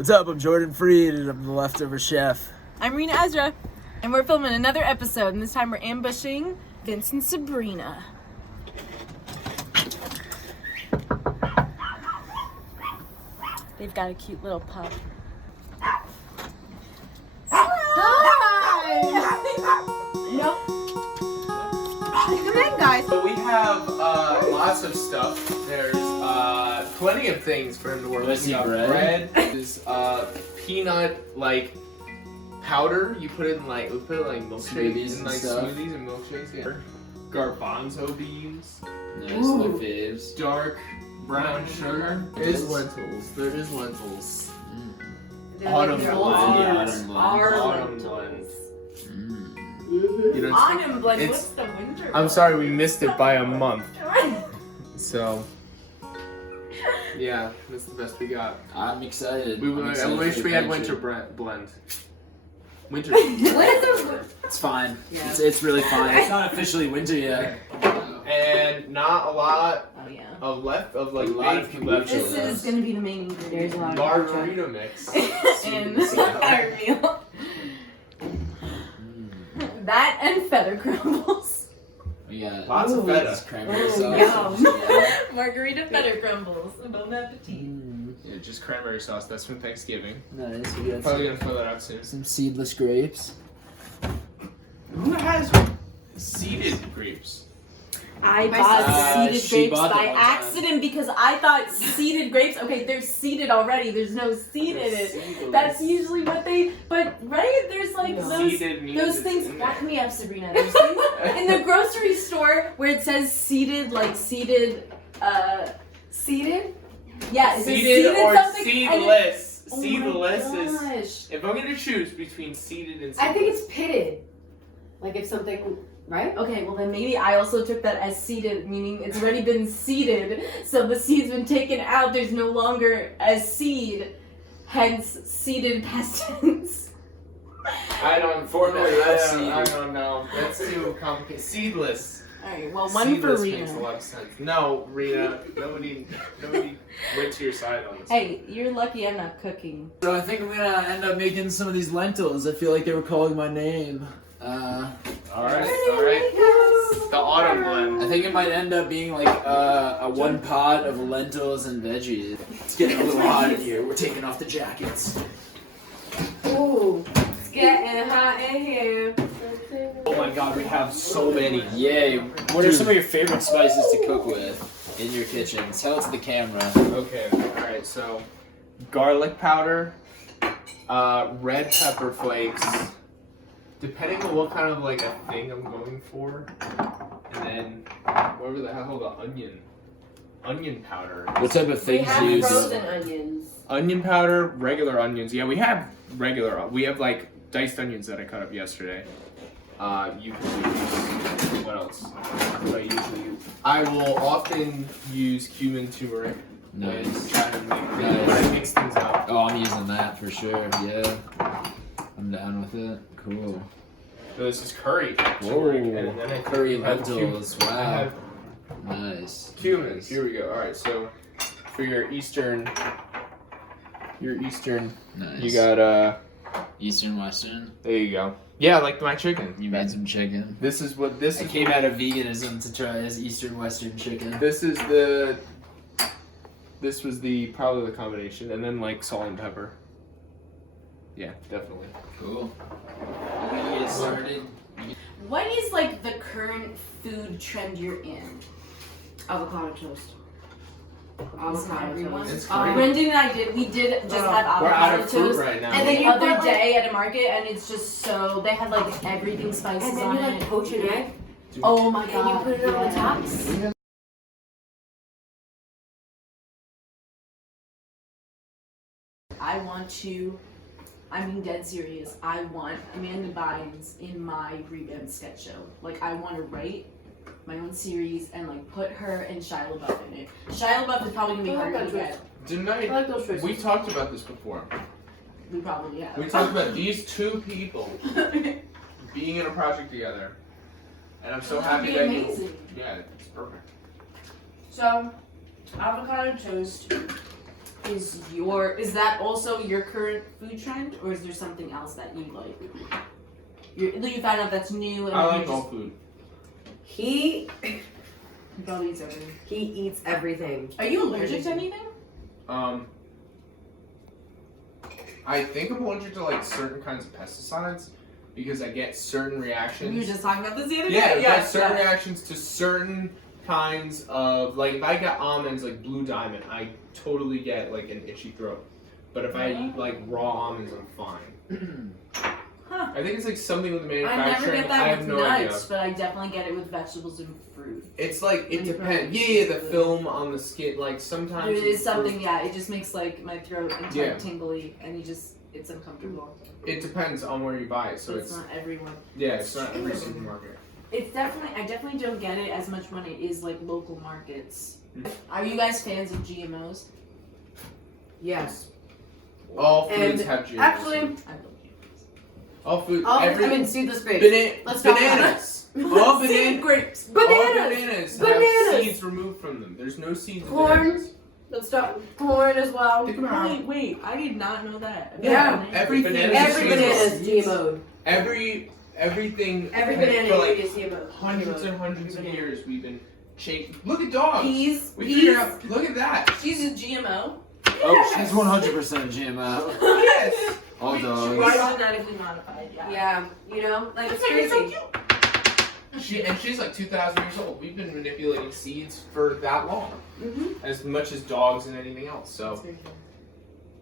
What's up? I'm Jordan Freed, and I'm the Leftover Chef. I'm Reena Ezra, and we're filming another episode, and this time we're ambushing Vince and Sabrina. They've got a cute little pup. Hi! Nope. Come in, guys. So we have lots of stuff. There's plenty of things for him to work with. Bread. There's peanut powder. You put it in like milkshakes and smoothies and milkshakes. Yeah. Garbanzo beans. Nice, my faves. Dark brown sugar. There's lentils. There is lentils. Autumn blend. Autumn blend. You know, Autumn blend. What's the winter? I'm sorry, we missed it by a month. So, yeah, that's the best we got. I'm excited. I wish we had winter blend. Winter. It's fine. Yeah. It's really fine. It's not officially winter yet. And not a lot of kombucha. This is going to be the main ingredient. There's a lot of margarita mix. And our meal. That and feta crumbles. Yeah, lots of feta. Cranberry sauce. Yum. Margarita feta crumbles. Bon appetit. Yeah, just cranberry sauce. That's from Thanksgiving. Nice. We got Probably gonna fill that out soon. some seedless grapes. Who has seeded grapes? I bought seeded grapes by accident because I thought seeded grapes, okay, they're seeded already. There's no seed in it. That's usually what they, but right? There's like those things, back me up, Sabrina. There's things in the grocery store where it says seeded, like seeded? Yeah, is seeded or something? seedless. Oh Seedless is, if I'm gonna choose between seeded and seedless. I think it's pitted. Like if something, right? Okay, well then maybe I also took that as seeded, meaning it's already been seeded, so the seed's been taken out, there's no longer a seed, hence seeded past tense. I don't know. That's too complicated. Seedless. Alright, well one Seedless for makes a Reena. lot of sense. No, Reena, nobody went to your side on this. Hey, you're lucky I'm not cooking. So I think I'm gonna end up making some of these lentils. I feel like they were calling my name. Alright. The autumn blend. I think it might end up being like a one pot of lentils and veggies. It's getting a little hot in here. We're taking off the jackets. Ooh, it's getting hot in here. Oh my god, we have so many. Yay. What are some of your favorite spices to cook with in your kitchen? Tell it to the camera. Okay, alright, so garlic powder, red pepper flakes, depending on what kind of a thing I'm going for, and then whatever the hell the onion powder. What type of We things do have you use? frozen onions. Onion powder, regular onions. Yeah, we have we have diced onions that I cut up yesterday. You can use, what else? What I usually use. I will often use cumin turmeric. Nice. Try to mix things up. Oh, I'm using that for sure. Yeah. I'm down with it. Cool. So this is curry. Whoa. And then I Curry have lentils. I Wow. have Nice. cumins. Here we go. All right. So for your Eastern, Nice. you got Eastern Western. There you go. Yeah, like my chicken. You made some chicken. This is what this I is. came out of veganism to try this Eastern Western chicken. This is This was probably the combination, and then salt and pepper. Yeah, definitely. Cool. We're gonna get started. What is the current food trend you're in? Avocado toast. Everyone. It's great. Brendan and I did just have We're out avocado of fruit toast. right now. And the you other put, day at a market, and it's just so they had everything spices And then on you it. poach an egg. Oh my And god! you put it on the top. I'm being dead serious. I want Amanda Bynes in my revamp sketch show. I want to write my own series and put her and Shia LaBeouf in it. Shia LaBeouf is probably gonna be hard to get. Didn't I like those choices. we talked about this before. We probably have. We talked about these two people being in a project together, and I'm so happy that amazing. Yeah, it's perfect. So, avocado toast. is that also your current food trend, or is there something else that you like? You found out that's new. And I like all food. He probably eats everything. he eats everything. Are you allergic to anything? I think I'm allergic to like certain kinds of pesticides because I get certain reactions. We were just talking about this the other Yeah, day. I get certain reactions to certain kinds of, like, if I get almonds, like Blue Diamond, I totally get like an itchy throat. But if I eat like raw almonds, I'm fine. Huh. I think it's like something with the I manufacturing. never get that I have with no nuts, idea. but I definitely get it with vegetables and fruit. It's like it When you depends. put it Yeah, in the food. film on the skin. Like sometimes There is it's- something, yeah, it just makes like my throat Yeah. tingly, and it's uncomfortable. It depends on where you buy it. So But it's not everyone. yeah, it's not every supermarket. I definitely don't get it as much when it is like local markets. Mhm. Are you guys fans of GMOs? Yes. All foods And have GMOs. actually, I love GMOs. all food. seedless grapes. Bananas. talk about All Seed grapes. All Bananas. bananas Bananas. have seeds removed from them. There's no seeds. in Corn. bananas. Let's start corn as well. Think about how Wait, I did not know that. Yeah, everything is Every GMO. banana is GMO'd. Everything. Every for banana like is GMO'd. hundreds and hundreds of years we've been chasing. Look at dogs. Peas. We figured out. Look at that. She's a GMO. Oh, she's 100% GMO. Yes. All She's dogs. genetically modified. Yeah. Yeah, you know, like it's crazy. She's like 2,000 years old. We've been manipulating seeds for that long, Mm-hmm. as much as dogs and anything else.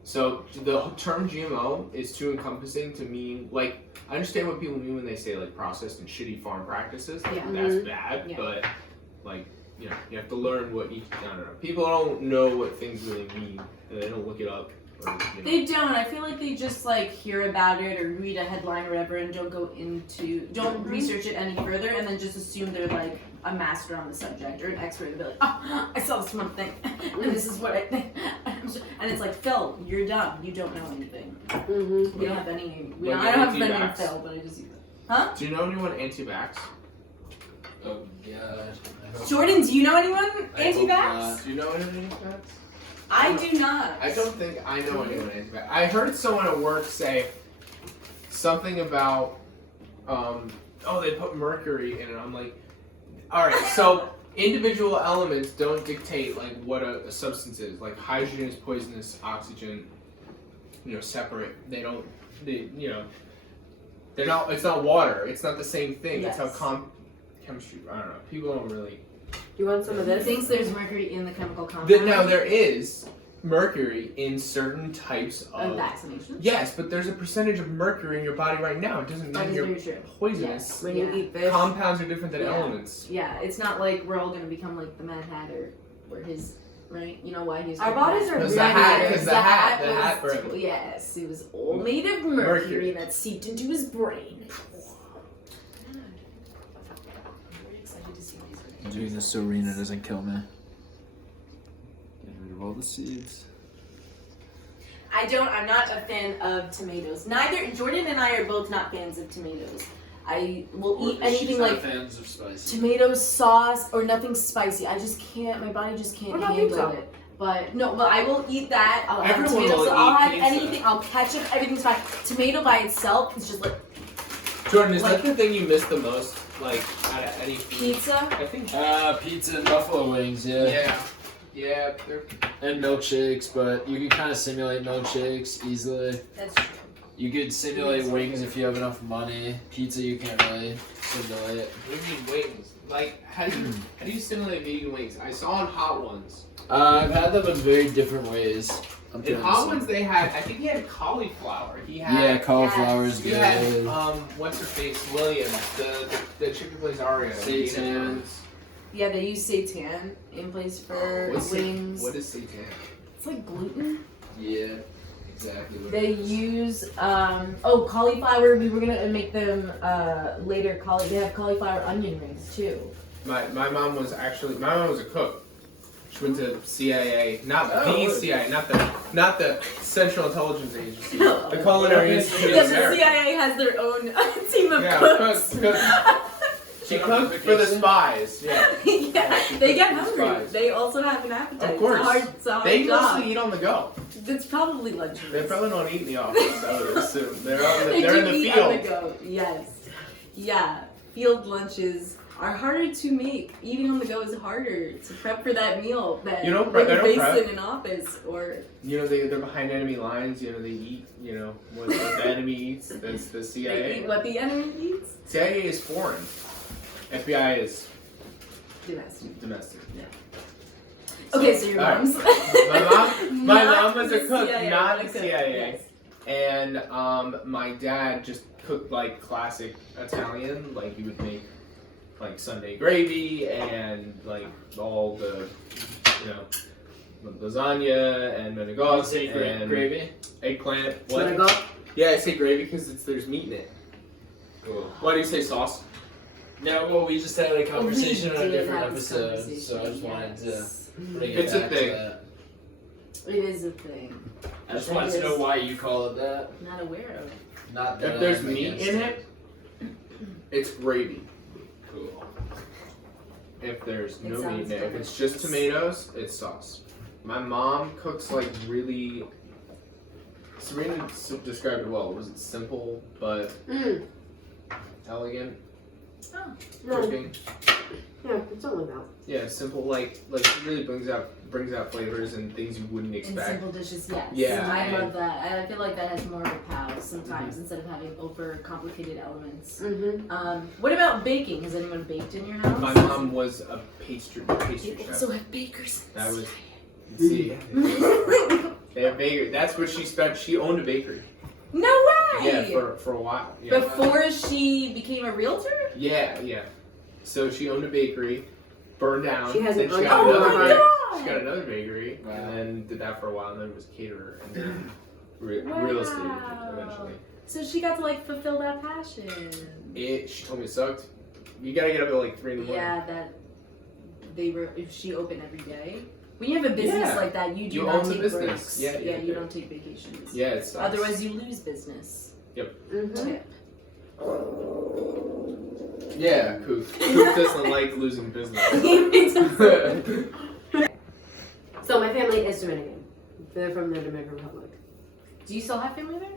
So the term GMO is too encompassing to mean, like, I understand what people mean when they say like processed and shitty farm practices. Like, Yeah. that's bad, Yeah. but like, you know, you have to learn what each. I don't know. People don't know what things really mean, and they don't look it up. Or, you know. They don't. I feel like they just like hear about it or read a headline or whatever and don't research it any further, and then just assume they're like a master on the subject or an expert. And be like, oh, I saw this one thing, and this is what I think. And it's like, Phil, you're dumb. You don't know anything. Mm-hmm. We don't have any. Like I don't have a friend named anti-vax. Phil, but I just use it. Huh? Do you know anyone anti-vax? Oh, yeah. Jordan, do you know anyone I hope anti-vax? not. Do you know anyone anti-vax? I do not. I don't think I know anyone anti-vax. I heard someone at work say something about, they put mercury in it. I'm like, all right, so individual elements don't dictate like what a substance is. Like hydrogen is poisonous, oxygen, separate. They're not. It's not water. It's not the same thing. Yes. It's how chemistry. I don't know. People don't really. You want some of He this? thinks there's mercury in the chemical compound. No, there is mercury in certain types Of of. vaccination. Yes, but there's a percentage of mercury in your body right now. It doesn't That mean is you're very true. poisonous. When you Yeah. eat fish. Compounds are different than Yeah. elements. Yeah, it's not like we're all gonna become like the Mad Hatter, where his right. You know why he's. Our bodies are Because really the hat- weird. because the hat was, brim. yes, it was all made of mercury, Mercury. that seeped into his brain. I'm very excited to see these. I'm doing this so Reena doesn't kill me. Getting rid of all the seeds. I'm not a fan of tomatoes. Neither Jordan and I are both not fans of tomatoes. I will eat anything like fans of spicy. tomato sauce or nothing spicy. I just can't. My body just can't What about handle pizza? it. But no, but I will eat that. I'll have Everyone tomatoes. will I'll eat have pizza. anything. I'll ketchup. Everything's fine. Tomato by itself is just like Jordan, is Like- that the thing you miss the most? Like, out of any food? pizza. I think. Pizza and buffalo wings, yeah. Yeah, they're. And milkshakes, but you can kind of simulate milkshakes easily. That's true. You could simulate wings if you have enough money. Pizza, you can't really simulate. What do you mean wings? Like, how do you simulate vegan wings? I saw in Hot Ones. I've had them in very different ways. I'm In trying to Hot see. Ones, they had. I think he had cauliflower. He had. Yeah, cauliflower is He good. had what's her face? Williams, the chick who plays Aria. Seitan. Yeah, they use seitan in place for wings. What is seitan? It's like gluten. Yeah, exactly. What They it is. use cauliflower. We were gonna make them later. They have cauliflower onion rings too. My mom was a cook. She went to CIA, not the CIA, not the Central Intelligence Agency, the Culinary Institute Yeah, of the America. CIA has their own team of Yeah, cooks. cook. She cooked for the spies. Yeah. Yeah, they get hungry. Spies. They also have an appetite. Of course. It's a hard They job. mostly eat on the go. It's probably lunch. They probably don't eat in the office, I would assume. They're They in do the eat field. on the go. Yes. Yeah. Field lunches are harder to make. Eating on the go is harder to prep for that meal than You don't when prep- you're they don't based prep. in an office or. You know, they're behind enemy lines. You know, they eat, you know, what the enemy eats. That's the They CIA. eat what the enemy eats. CIA is foreign. FBI is Domestic. domestic. Okay, so your All right. mom's. My Not mom was a the cook, CIA, not but the a cook, CIA. yes. And my dad just cooked like classic Italian. Like he would make like Sunday gravy and like all the, you know, lasagna and menegote and gravy. eggplant. What? Yeah, I say gravy because there's meat in it. Cool. Why do you say sauce? No, well, we just had a conversation on a did different have this episode, so I just conversation, wanted to yes. bring it It's a back thing. to that. It is a thing. I just wanted to know why you call it that. Not aware of. Not that If there's I'm meat against in it, it's gravy. Cool. If there's no It meat sounds in it, if different. it's just tomatoes, it's sauce. My mom cooks like really. Sabrina described it well. Was it simple but elegant No, cooking? yeah, it's something like that. Yeah, simple. Like it really brings out flavors and things you wouldn't In expect. simple dishes, yes. Yeah, I and- love that. I feel like that has more of a pow sometimes instead of having over complicated elements. Mm-hmm. What about baking? Has anyone baked in your house? My mom was a pastry They chef. also have bakers. That was. See, they have bakery. That's what she spent. She owned a bakery. No way! Yeah, for a while. Yeah. Before she became a realtor? Yeah. So she owned a bakery, burned down. She has then an she got Oh another my bakery. God! She got another bakery, Wow. and then did that for a while, and then was a caterer, and then real estate agent eventually. So she got to like fulfill that passion. She told me it sucked. You gotta get up at like 3 in the morning. Yeah, that they were. If she opened every day. When you have a business Yeah. like that, you do You not own the take business. breaks. Yeah, you yeah. don't take vacations. Yeah, it sucks. Otherwise, you lose business. Mm-hmm. Tip. Yeah, Coop. Coop doesn't like losing business. So my family is Dominican. They're from the Dominican Republic. Do you still have family there?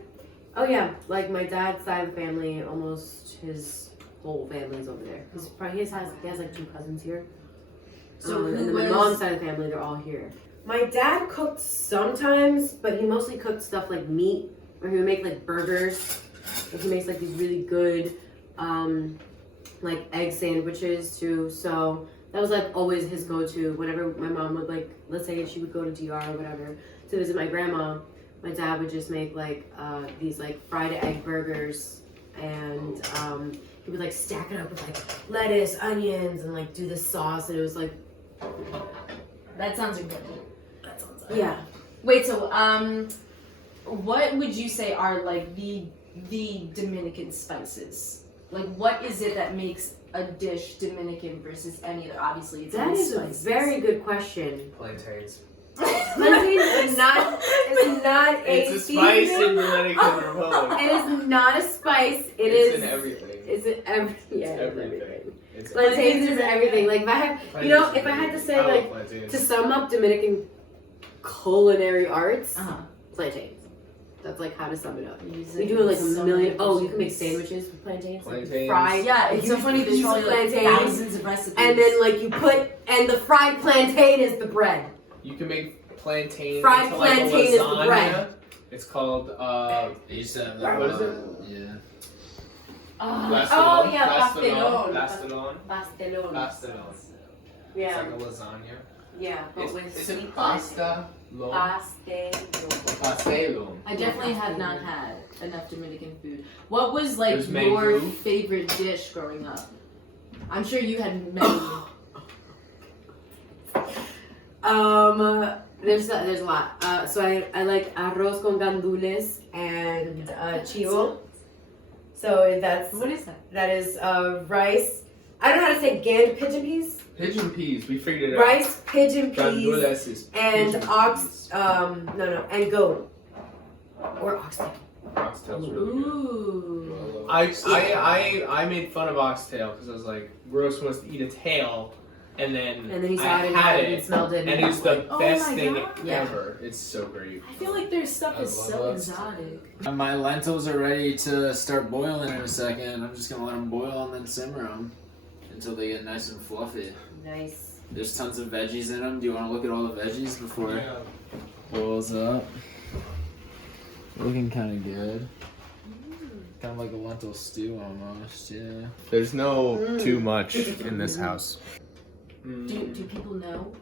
Oh yeah, like my dad's side of the family, almost his whole family's over there. He has like 2 cousins here. So and who then my was- mom's side of the family, they're all here. My dad cooked sometimes, but he mostly cooked stuff like meat, or he would make like burgers. Like he makes like these really good, like egg sandwiches too. So that was like always his go-to. Whenever my mom would like, let's say she would go to DR or whatever to visit my grandma, my dad would just make like these like fried egg burgers, and he would like stack it up with like lettuce, onions, and like do this sauce, and it was like, That sounds incredible. That sounds. yeah. Wait. So what would you say are like the Dominican spices? Like, what is it that makes a dish Dominican versus any other? Obviously, it's That in is a spices. very good question. Plantains. Plantain is not a It's a spice in seasoning. Dominican Republic. It is not a spice. It's in everything. It's in everything. Yeah, It's it's everything. It's Plantains is everything. Like if I had, if I had to say like to sum up Dominican culinary arts, plantains. That's like how to sum it up. We do like a million. Oh, you can make sandwiches with plantains. Plantains. Fried. Yeah, it's so funny. There's Use probably like plantains. thousands of recipes. And then like you put, and the fried plantain is the bread. You can make plantain. Fried into, like, a plantain is the lasagna. bread. It's called They used to have that. What is it? Yeah. Oh yeah, pastelon. pastelon. Pastelon. Pastelon. Pastelon. It's Yeah, like a lasagna. yeah, but with Is sweet it pasta? Pastelon. Pastelon. I definitely have not had enough Dominican food. What was like There's your mango. favorite dish growing up? I'm sure you had many. There's a lot. So I like arroz con gandules and chivo. So that's What is that? that is rice. I don't know how to say canned pigeon peas. Pigeon peas. We figured it out. Rice, pigeon peas, Gandules is and pigeon ox. peas. And goat or oxtail. oxtail's really good. Ooh. I made fun of oxtail because I was like, gross wants to eat a tail, and then he saw I it had and it, smelled it, and it's the Oh best my thing God. ever. It's so great. I feel like their stuff I is love so that exotic. My lentils are ready to start boiling in a second. I'm just gonna let them boil and then simmer them until they get nice and fluffy. Nice. There's tons of veggies in them. Do you want to look at all the veggies before it boils up? Looking kind of good. Kind of like a lentil stew almost, yeah. There's no too much in this house. Do people know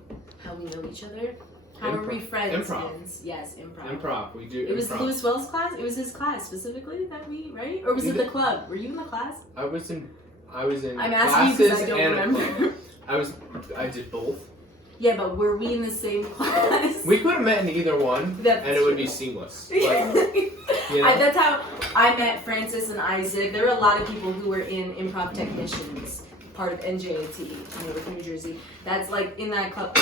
how we know each other? How are we friends? Improv. Vince? Yes, improv. Improv. We do. It was improv. Louis Wells' class. It was his class specifically that we right, or was it the club? Were you in the class? I was in. I'm asking you because I classes don't and remember. I did both. Yeah, but were we in the same class? We could have met in either one, That's and it would true. be seamless. Like, you know? That's how I met Francis and Isaac. There were a lot of people who were in improv technicians, part of NJAT, in New Jersey. That's like in that club.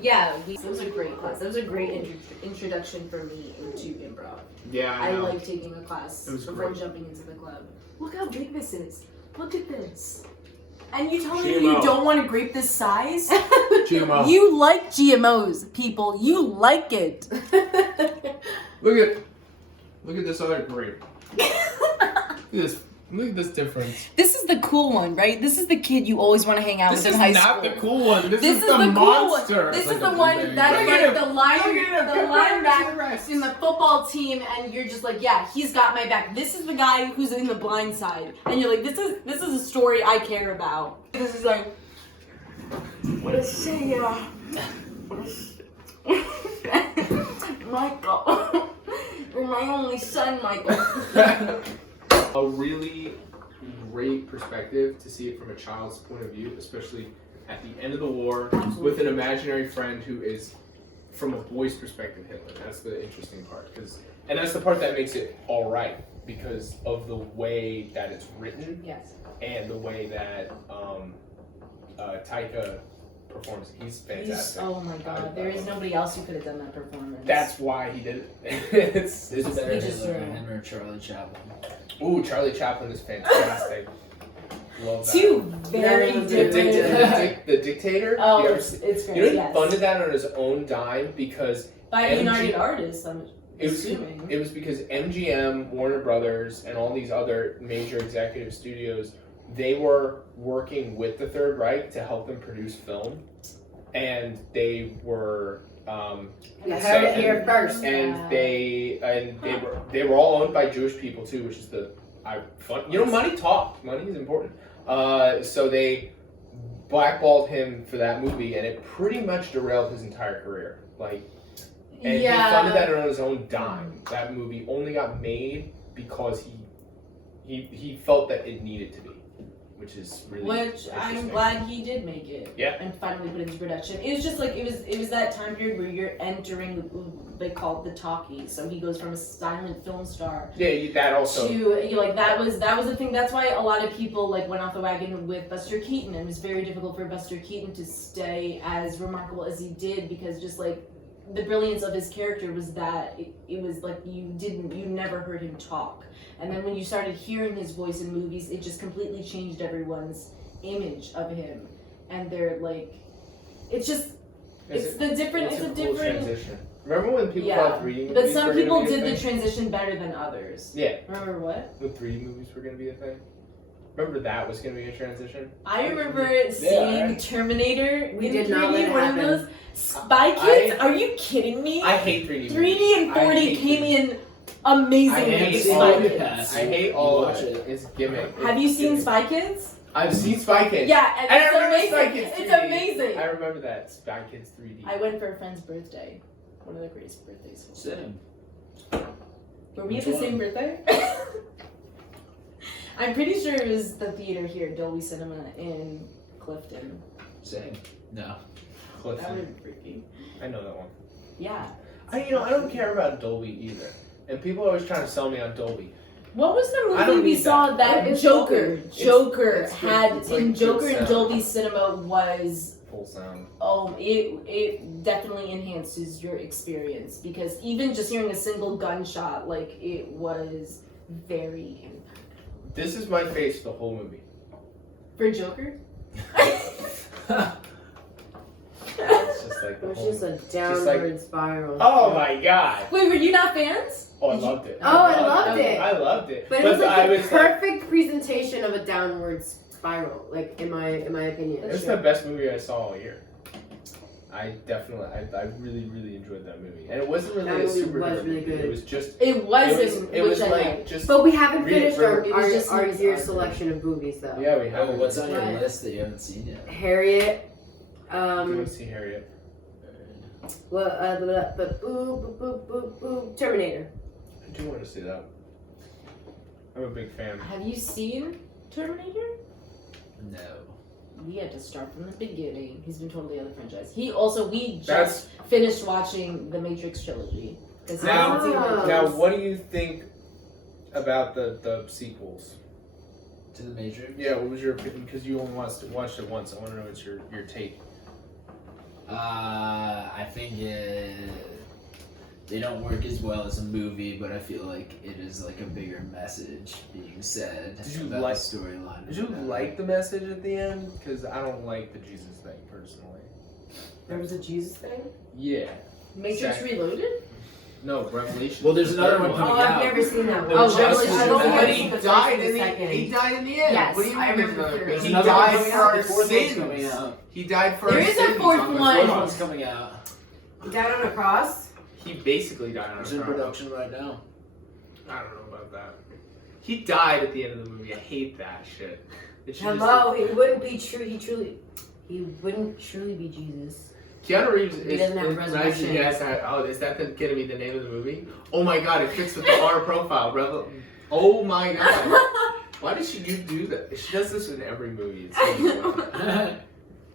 Yeah, that was a great class. That was a great introduction for me into improv. Yeah, I know. like taking a class It was before great. jumping into the club. Look how big this is. Look at this. And you tell me GMO. you don't want to grape this size? GMO. You like GMOs, people. You like it. Look at this other grape. Look at this difference. This is the cool one, right? This is the kid you always want to hang out This with is in high not school. the cool one. This is the cool monster. one. This Like is a the one blueberry. that's Look like at the him. linebacker in the football team, and you're just like, yeah, he's got my back. This is the guy who's in the blind side, and you're like, this is a story I care about. This is like, what I say, Michael, you're my only son, Michael. A really great perspective to see it from a child's point of view, especially at the end of the war with an imaginary friend who is, from a boy's perspective, Hitler. That's the interesting part, and that's the part that makes it all right because of the way that it's written Yes. and the way that Taika performs. He's fantastic. Oh my god, there is nobody else who could have done that performance. That's why he did it. it's Who's a better He just Hitler, threw. him or Charlie Chaplin? Ooh, Charlie Chaplin is fantastic. Love that. Two very No, different. The Dictator. Oh, You ever it's see- great. You know, he Yes. funded that on his own dime because By a MG United Artists, I'm it was assuming. it was because MGM, Warner Brothers, and all these other major executive studios, they were working with the Third Reich to help them produce film, and they were. You heard it here first. And they were all owned by Jewish people too, which is fun. You know, money talks. Money is important. So they blackballed him for that movie, and it pretty much derailed his entire career. And he funded that on his own dime. That movie only got made because he felt that it needed to be, which is really Which I'm interesting. glad he did make it. Yeah. And finally put into production. It was just like it was that time period where you're entering they call it the talkie. So he goes from a silent film star Yeah, that also. that was the thing. That's why a lot of people went off the wagon with Buster Keaton. It was very difficult for Buster Keaton to stay as remarkable as he did because just the brilliance of his character was that it was you never heard him talk. And then when you started hearing his voice in movies, it just completely changed everyone's image of him. And they're it's a different cool transition. Remember when people thought 3D movies but some were people gonna be a did the thing? transition better than others. Yeah. Remember what? When 3D movies were going to be a thing? Remember that was going to be a transition? I remember seeing Terminator We in did 3D, not let it one happen. of those. Spy Kids? Are you kidding me? I hate 3D movies. 3D and 4D came in amazingly. I hate Spy all of Kids. it. I hate all of Watch it. it. It's gimmick. Have you seen Spy Kids? I've seen Spy Kids. Yeah, and And I it's remember amazing. Spy Kids 3D. It's amazing. I remember that. Spy Kids 3D. I went for a friend's birthday. One of the greatest birthdays. Same. Were we at Which the same one? birthday? I'm pretty sure it was the theater here, Dolby Cinema in Clifton. Same. No. That Clifton. would be freaky. I know that one. Yeah. I don't care about Dolby either. And people are always trying to sell me on Dolby. What was I the don't movie we need saw that. that What is Joker? Dolby? Joker it's good- had it's like in good Joker in sound. Dolby Cinema was full sound. It definitely enhances your experience because even just hearing a single gunshot, like it was very impactful. This is my face the whole movie. For Joker? It's just like the It was whole... just a downward spiral. Oh my god! Wait, were you not fans? Oh, I loved it. Oh, I loved it. I loved it. But it was like the was perfect presentation of a downward spiral, like in my opinion. It was the best movie I saw all year. I really, really enjoyed that movie. And it wasn't really That a movie super was really movie. good. It was just... It wasn't. It was which I like liked. just... But we haven't Read it finished for- it was just our like- year selection of movies though. Yeah, we have. What's on your Right. list that you haven't seen yet? Harriet. You want to see Harriet? Terminator. I do want to see that. I'm a big fan. Have you seen Terminator? No. We had to start from the beginning. He's been totally on the franchise. We just That's... finished watching the Matrix trilogy. 'Cause he Now, hasn't seen those. now, what do you think about the sequels? To the Matrix? Yeah, what was your opinion? Because you only watched it once. I want to know what's your take. I think they don't work as well as a movie, but I feel like it is like a bigger message being said Did you about like- the storyline. Did you like the message at the end? Because I don't like the Jesus thing personally. There was a Jesus thing? Yeah. Matrix Exactly. Reloaded? No, Revelation. Well, there's another one Oh, coming I've out. never seen that one. Oh, Just- Revelation. I don't think but I've he seen the first died and the in the second. he died in the end. Yes, What do you mean? I remember there's the another- first He one. died Coming for out, our the fourth one's coming sins. out. He died for There our is a sins. fourth on the one. Fourth cross. one's coming out. He died on a cross? He basically died on a It's in cross. production right now. I don't know about that. He died at the end of the movie. I hate that shit. It should Hello, he wouldn't be true. He wouldn't truly be Jesus. Keanu Reeves is doesn't have is resurrection. Yes, is that gonna be the name of the movie? Oh my god, it fits with the R profile. Oh my god. Why does she do that? She does this in every movie. It's so annoying.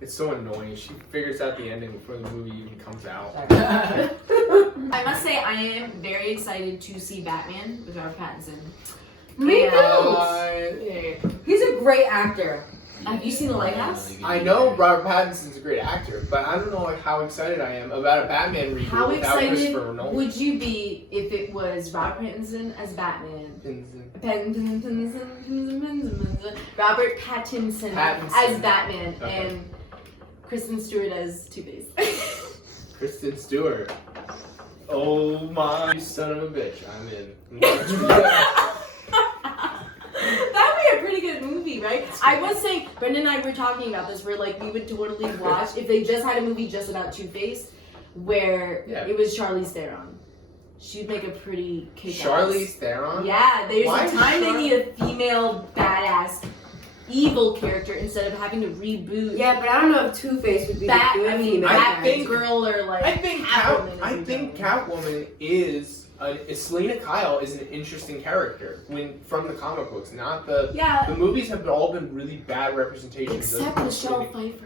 It's so annoying. She figures out the ending before the movie even comes out. I must say, I am very excited to see Batman with Robert Pattinson. Me And- too. He's a great actor. Have you seen The Lighthouse? I know Robert Pattinson's a great actor, but I don't know how excited I am about a Batman reboot How without excited Christopher Nolan. would you be if it was Robert Pattinson as Batman? Robert Pattinson as Batman Okay. and Kristen Stewart as Two-Face. Kristen Stewart. Oh my son of a bitch, I'm in. That would be a pretty good movie, right? I was saying, Brendan and I were talking about this, where like we would totally watch if they just had a movie just about Two-Face, where it was Charlize Theron. She'd make a pretty kick-ass. Charlize Theron? Yeah, there's Why a is time they Char- need a female badass evil character instead of having to reboot. Yeah, but I don't know if Two-Face would be the good female character. Batgirl or like. I think Catwoman. Catwoman is Selena Kyle is an interesting character from the comic books, not the Yeah. the movies have all been really bad representations Except of Michelle women. Pfeiffer.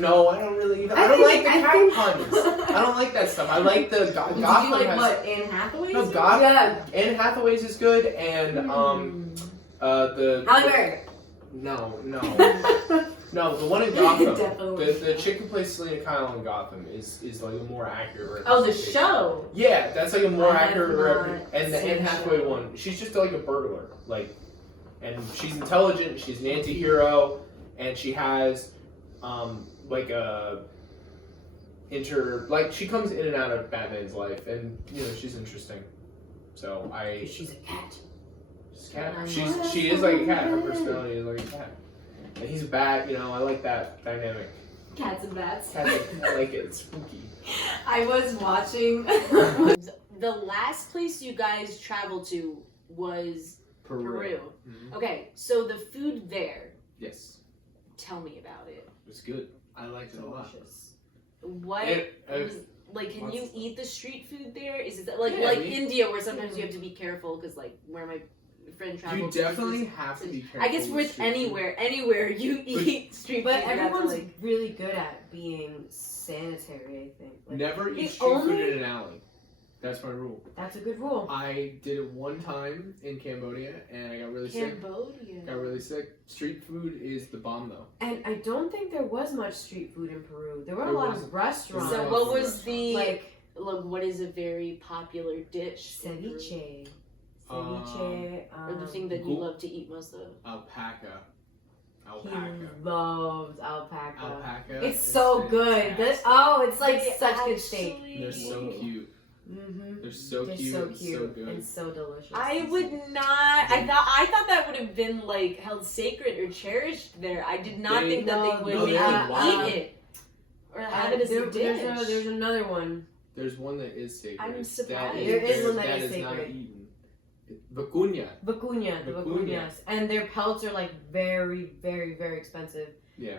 No, I don't really. I don't like the cat puns. I don't like that stuff. I like the Gotham. Did you like has, what? Anne Hathaway? No, Gotham. Yeah. Anne Hathaway's is good, and the Halle Berry. no, the one in Gotham. Definitely. The chick who plays Selena Kyle in Gotham is like a more accurate. Oh, the representation. show. Yeah, that's like a more I have accurate. not And the seen Anne the Hathaway show. one, she's just like a burglar, and she's intelligent. She's an anti-hero, and she has, like a she comes in and out of Batman's life, and she's interesting. So She's a cat. she's a cat. She is like a cat. Her personality is like a cat, and he's a bat. I like that dynamic. Cats and bats. I like it. It's spooky. I was watching. The last place you guys traveled to was Peru. Mhm. Okay, so the food there. Yes, Tell me about it. it was good. I liked it a lot. What It- was, like? Can you eat the street food there? Is it like Yeah, India, where sometimes you have to be careful because like where my friend traveled. You to, definitely have to be careful. I guess with anywhere you eat street But food, you have to, everyone's like, really good at being sanitary, I think. Like, Never The eat street only- food in an alley. That's my rule. That's a good rule. I did it one time in Cambodia, and I got really sick. Got really sick. Street food is the bomb, though. And I don't think there was much street food in Peru. There were a There lot wasn't. of restaurants. So what was the like what is a very popular dish? in Peru? ceviche? Or the thing that you love to eat most of? Alpaca. He loves alpaca. Alpaca. It's so good. It's like They such good steak. They're so cute. Mm-hmm. They're so They're cute. so and cute so good. and so delicious. I would not. I thought that would have been like held sacred or cherished there. I did not think that they would they're wild. eat it or have it as a dish. There's another one. There's one that is sacred. I'm surprised. There is one that that is is not sacred. eaten. Vicuña. The Vicuña. vicuñas. And their pelts are like very, very, very expensive. Yeah.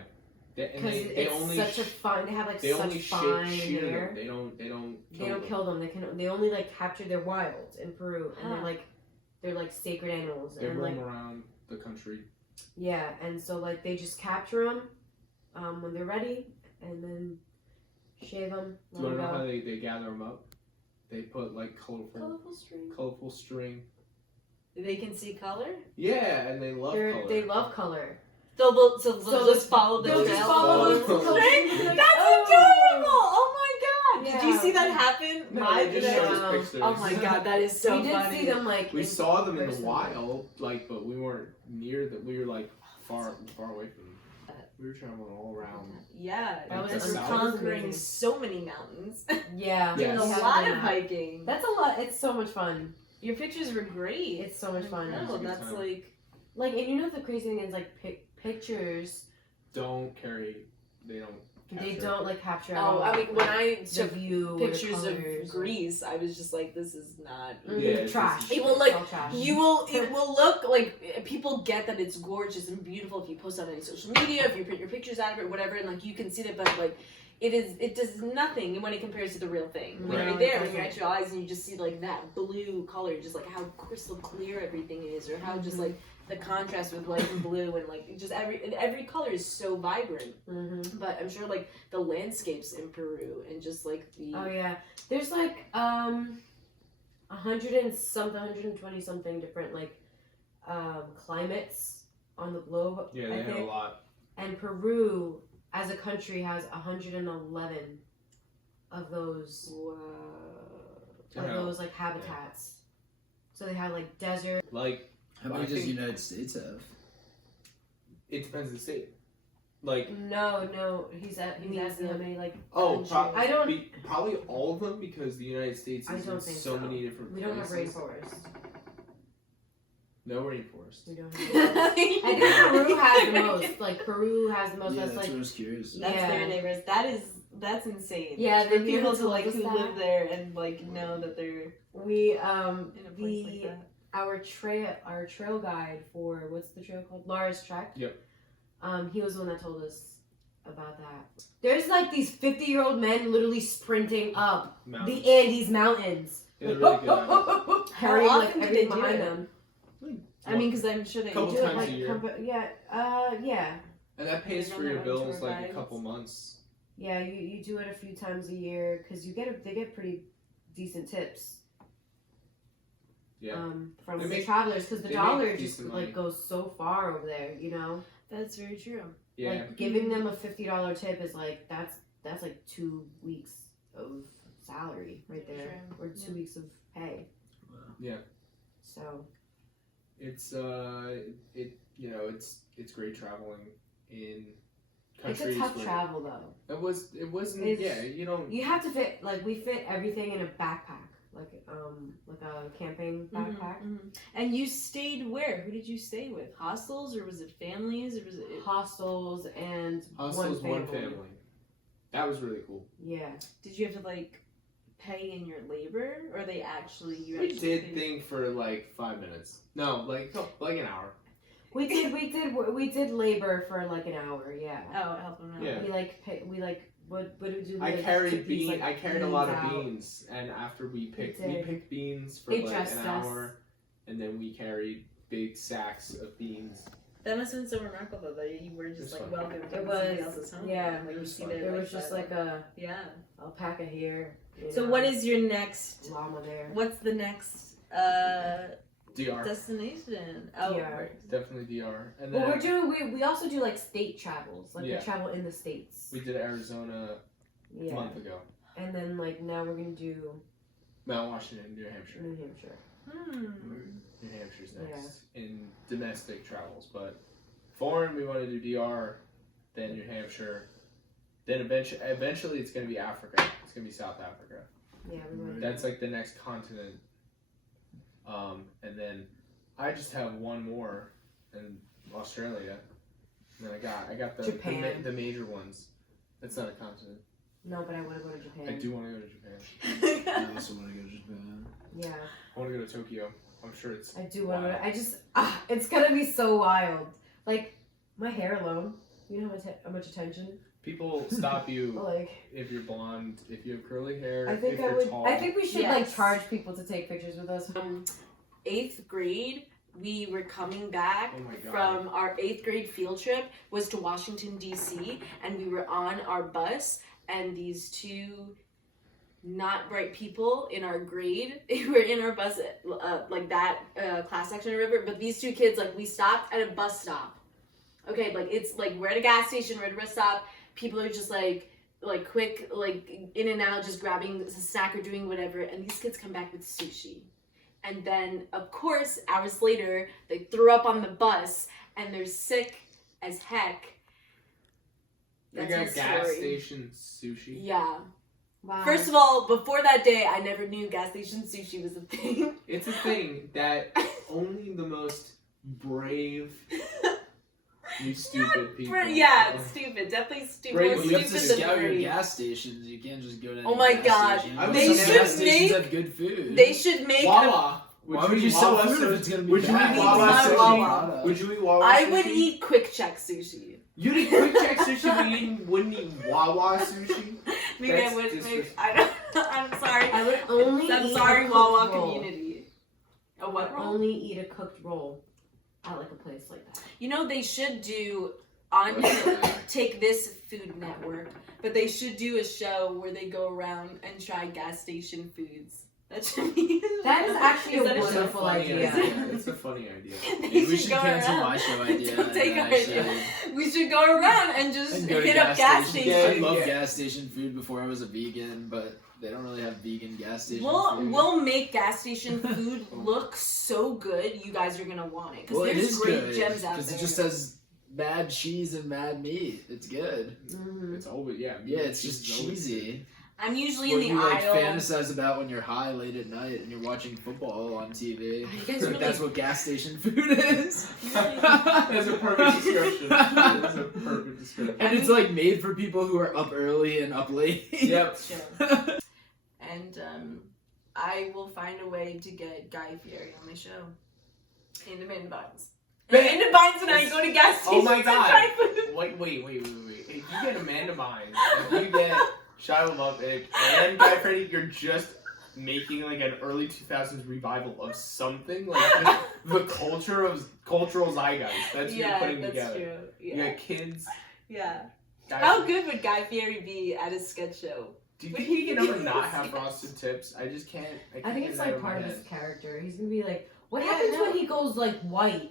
Because it's such a fine. They have like they only such fine shear hair. them. They don't Kill them. They only like capture their wild in Peru, and they're like sacred animals. They and roam like around the country. yeah, and so like they just capture them when they're ready, and then shave them. Do you want to know how they gather them up? They put like colorful string. They can see color. Yeah, and they love color. They love color. So they'll just follow the they'll trail. just follow the string. Like, That's adorable! Oh my god! Yeah. Did you see that happen No, live they just today? showed us pictures. Oh my god, that is so we funny. did see them like. We saw them in the person. wild, like, but we weren't near them. We were like far away from them. We were traveling all around. Yeah, That was because we're south. conquering Amazing. so many mountains. Yeah, Yes. Doing a we lot have of done that. hiking. That's a lot. It's so much fun. Your pictures were great. It's so much fun. No, It's a good that's time. like And you know the crazy thing is like pictures. Don't carry. They don't. They capture. don't like capture. at oh, all, I mean when I the took view, pictures the of colors. Greece, I was just like, this is not. Yeah, it's trash. just- It will like It's all trash. it will look like people get that it's gorgeous and beautiful if you post on any social media, if you print your pictures out of it, whatever, and like you can see that, but like it does nothing when it compares to the real thing. When No, you're it there, when doesn't. you're at your eyes and you just see like that blue color, just like how crystal clear everything is, or how just like the contrast with white and blue, and like just every color is so vibrant. Mm-hmm. But I'm sure like the landscapes in Peru and just like the Oh yeah, there's like 120 something different like climates on the globe. Yeah, I they have a think. lot. And Peru, as a country, has 111 of those like habitats. So they have like desert. Like, How many does the United States have? it depends on the state. Like, No, he's asking how many like. oh, country- I don't. probably all of them, because the United States I is don't in think so many different We don't have places. rainforests. No rainforest. We don't have. I think Peru has the most. Like Peru has the most. Yeah, that's that's like. what I was curious. That's Yeah. their neighbors. That's insane. Yeah, for they people do to like told who us live that. there and like know that they're We in a place like that. our trail guide for what's the trail called? Lara's Trek. Yep. He was the one that told us about that. There's like these 50-year-old men literally sprinting up Mountains. the Andes Mountains. Yeah, they're really good at it. Carrying like often do everything they do behind it? them. I mean, because I'm sure they Couple do it times like a year. Yeah. And that pays They're for on your their own bills tour like a guides. couple months. Yeah, you do it a few times a year because they get pretty decent tips. Yeah. From They the make- travelers because the they dollar make just decent like money. goes so far over there, you know. That's very true. Yeah. Like giving them a $50 tip is like that's like 2 weeks of salary right there, True. or 2 weeks of pay. Wow. Yeah. So It's it's great traveling in it's countries a tough where travel though. it wasn't It's- you don't You have to fit we fit everything in a backpack, like a camping backpack. And you stayed where? Who did you stay with? Hostels, or was it families, or was it? Hostels and hostels one one family. That was really cool. Yeah. Did you have to like pay in your labor, or they actually you? We actually did paid? think for like 5 minutes. No, like an hour. We did labor for like an hour, yeah. Oh, help them out. Yeah. What did we do? I Like, carried took these, like, I carried a lot of out. beans, and after we picked did. beans for It like dressed an us. hour, and then we carried big sacks of beans. That must have been so remarkable that you were just It's like fun. welcome to It somebody was, else's home. yeah. Like It you was see fun. their There was just lifestyle. like a Yeah. alpaca here, So what is your next? llama there? What's the next DR. destination? Oh, DR. Definitely DR. And then Well, we're doing. We also do like state travels. Like Yeah. we travel in the states. we did Arizona a Yeah. month ago. And then like now we're gonna do Mount Washington, New Hampshire. New Hampshire. New Hampshire's next in domestic travels, but foreign we want to do DR, then New Hampshire, then eventually it's gonna be Africa. It's gonna be South Africa. Yeah, we want. That's like the next continent. And then I just have one more in Australia. And then I got Japan. the major ones. That's not a continent. No, but I want to go to Japan. I do want to go to Japan. I also want to go to Japan. Yeah, I want to go to Tokyo. I'm sure it's. I do want wild. to. I just. It's gonna be so wild. Like my hair alone. You know how much attention. People stop you Like. if you're blonde, if you have curly hair, I think if I you're would. tall. I think we should like Yes. charge people to take pictures with us. 8th grade, we were coming back Oh my God. from our 8th grade field trip was to Washington DC, and we were on our bus, and these two not bright people in our grade were in our bus, like that class section or whatever. But these two kids, like, we stopped at a bus stop. Okay, like it's like we're at a gas station, we're at a bus stop. People are just like quick, like in and out, just grabbing a snack or doing whatever. And these kids come back with sushi. And then, of course, hours later, they threw up on the bus, and they're sick as heck. They That's got my gas story. station sushi. Yeah. Wow. First of all, before that day, I never knew gas station sushi was a thing. It's a thing that only the most brave, you stupid people. Yeah, it's stupid. Definitely stupid. Brave- More Well, you have to stupid than scout your brave. gas stations. You can't just go to any Oh my gas God. station. I They would Some should gas stations make- have good food. They should make a Wawa. Why would you sell Wawa food if sushi? it's gonna be Would you bad? eat Wawa It's not sushi? Wawa. Would you eat Wawa I sushi? would eat Quick Check sushi. You'd eat Quick Check sushi, but you wouldn't eat Wawa sushi? Maybe That's I would. Maybe, disrespectful. I don't. I'm sorry. I would only. I'm eat sorry, a Wawa cooked roll. community. A what I'd roll? only eat a cooked roll at like a place like that. You know, they should do on Take This Food Network, but they should do a show where they go around and try gas station foods. That should be. That is actually Is a that It's a wonderful funny idea. It's a funny idea. They Maybe we should should go cancel around. my show idea. Don't take and our actually- idea. We should go around and just and go to hit up gas stations. stations. I love Yeah. gas station food before I was a vegan, but they don't really have vegan gas station food. We'll make gas station food look so good. You guys are gonna want it because Well, it there's is great good gems out because there. it just has mad cheese and mad meat. It's good. Mm-hmm. It's always, yeah. Yeah, it's just Cheese is always cheesy. I'm usually What in you the like aisle. fantasize about when you're high late at night and you're watching football on TV. You guys really- That's what gas station food is. That's a perfect description. That's a perfect description. And it's like made for people who are up early and up late. Yep. And I will find a way to get Guy Fieri on my show. In the Main Vines. In the Vines and I go to gas stations Oh my and God. try food. Wait. If you get Amanda Mines, if you get Shia LaBeouf and Guy Fieri, you're just making like an early 2000s revival of something. Like the cultural zeitgeist. That's what you're putting that's together. true. You Yeah. got kids. Yeah. Guy How Fieri. good would Guy Fieri be at a sketch show? Do you think he can ever not have frosted tips? I just can't. I think get it's that out like of my part of head. his character. He's gonna be like, what Yeah, happens no. when he goes like white?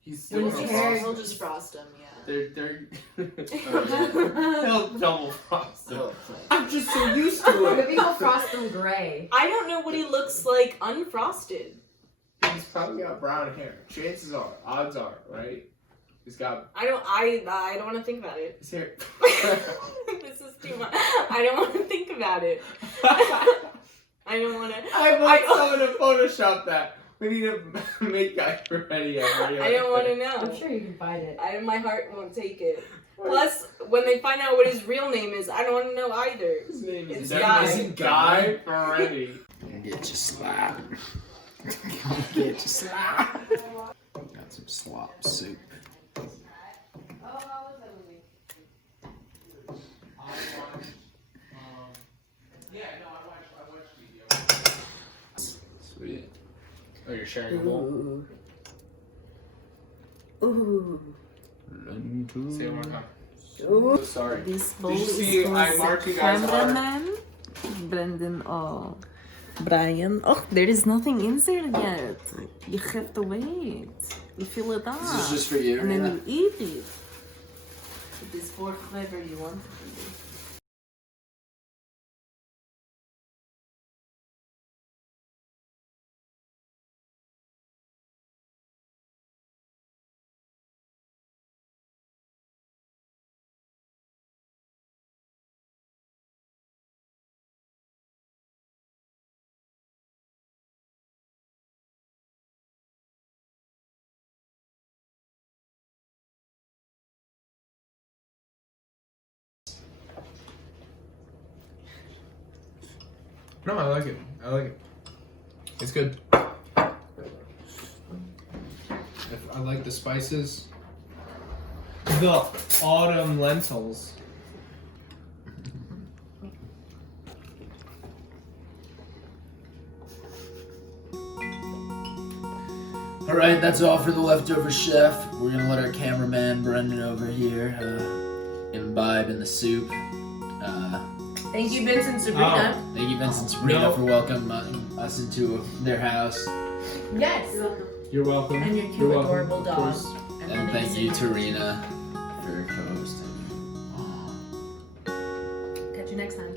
He's still His gonna hair- frost He'll them. just frost them, yeah. They're Oh, he'll double frost them. Oh, I'm just so used to it. Maybe he'll frost them gray. I don't know what he looks like unfrosted. He's probably got brown hair. Chances are, odds are, right? He's got I don't want to think about it. his hair. This is too much. I don't want to think about it. I don't want to. I want someone to Photoshop that. We need to make Guy Fieri. I don't want to know. I'm sure you can find it. My heart won't take it. Plus, when they find out what his real name is, I don't want to know either. His name It's is Guy. Isn't Guy Fieri. Get your slop. Get your slop. Got some slop soup. Sweet. Oh, you're sharing a bowl? Ooh. Say it one more time. Ooh. Sorry. This Did you see I marked you guys hard? Brendan, oh. Brian. Oh, there is nothing in there yet. You have to wait. You fill it up. This is just for you, and then Reena? you eat it. It is for whoever you want it to be. No, I like it. I like it. It's good. I like the spices. The autumn lentils. Alright, that's all for the leftover chef. We're gonna let our cameraman Brendan over here imbibe in the soup. Thank you, Vince and Sabrina. Thank you, Vince and Sabrina, for welcoming us into their house. Yes. You're welcome. And your cute, You're welcome, adorable of dog. course. And thank you to Reena for co-hosting. Catch you next time.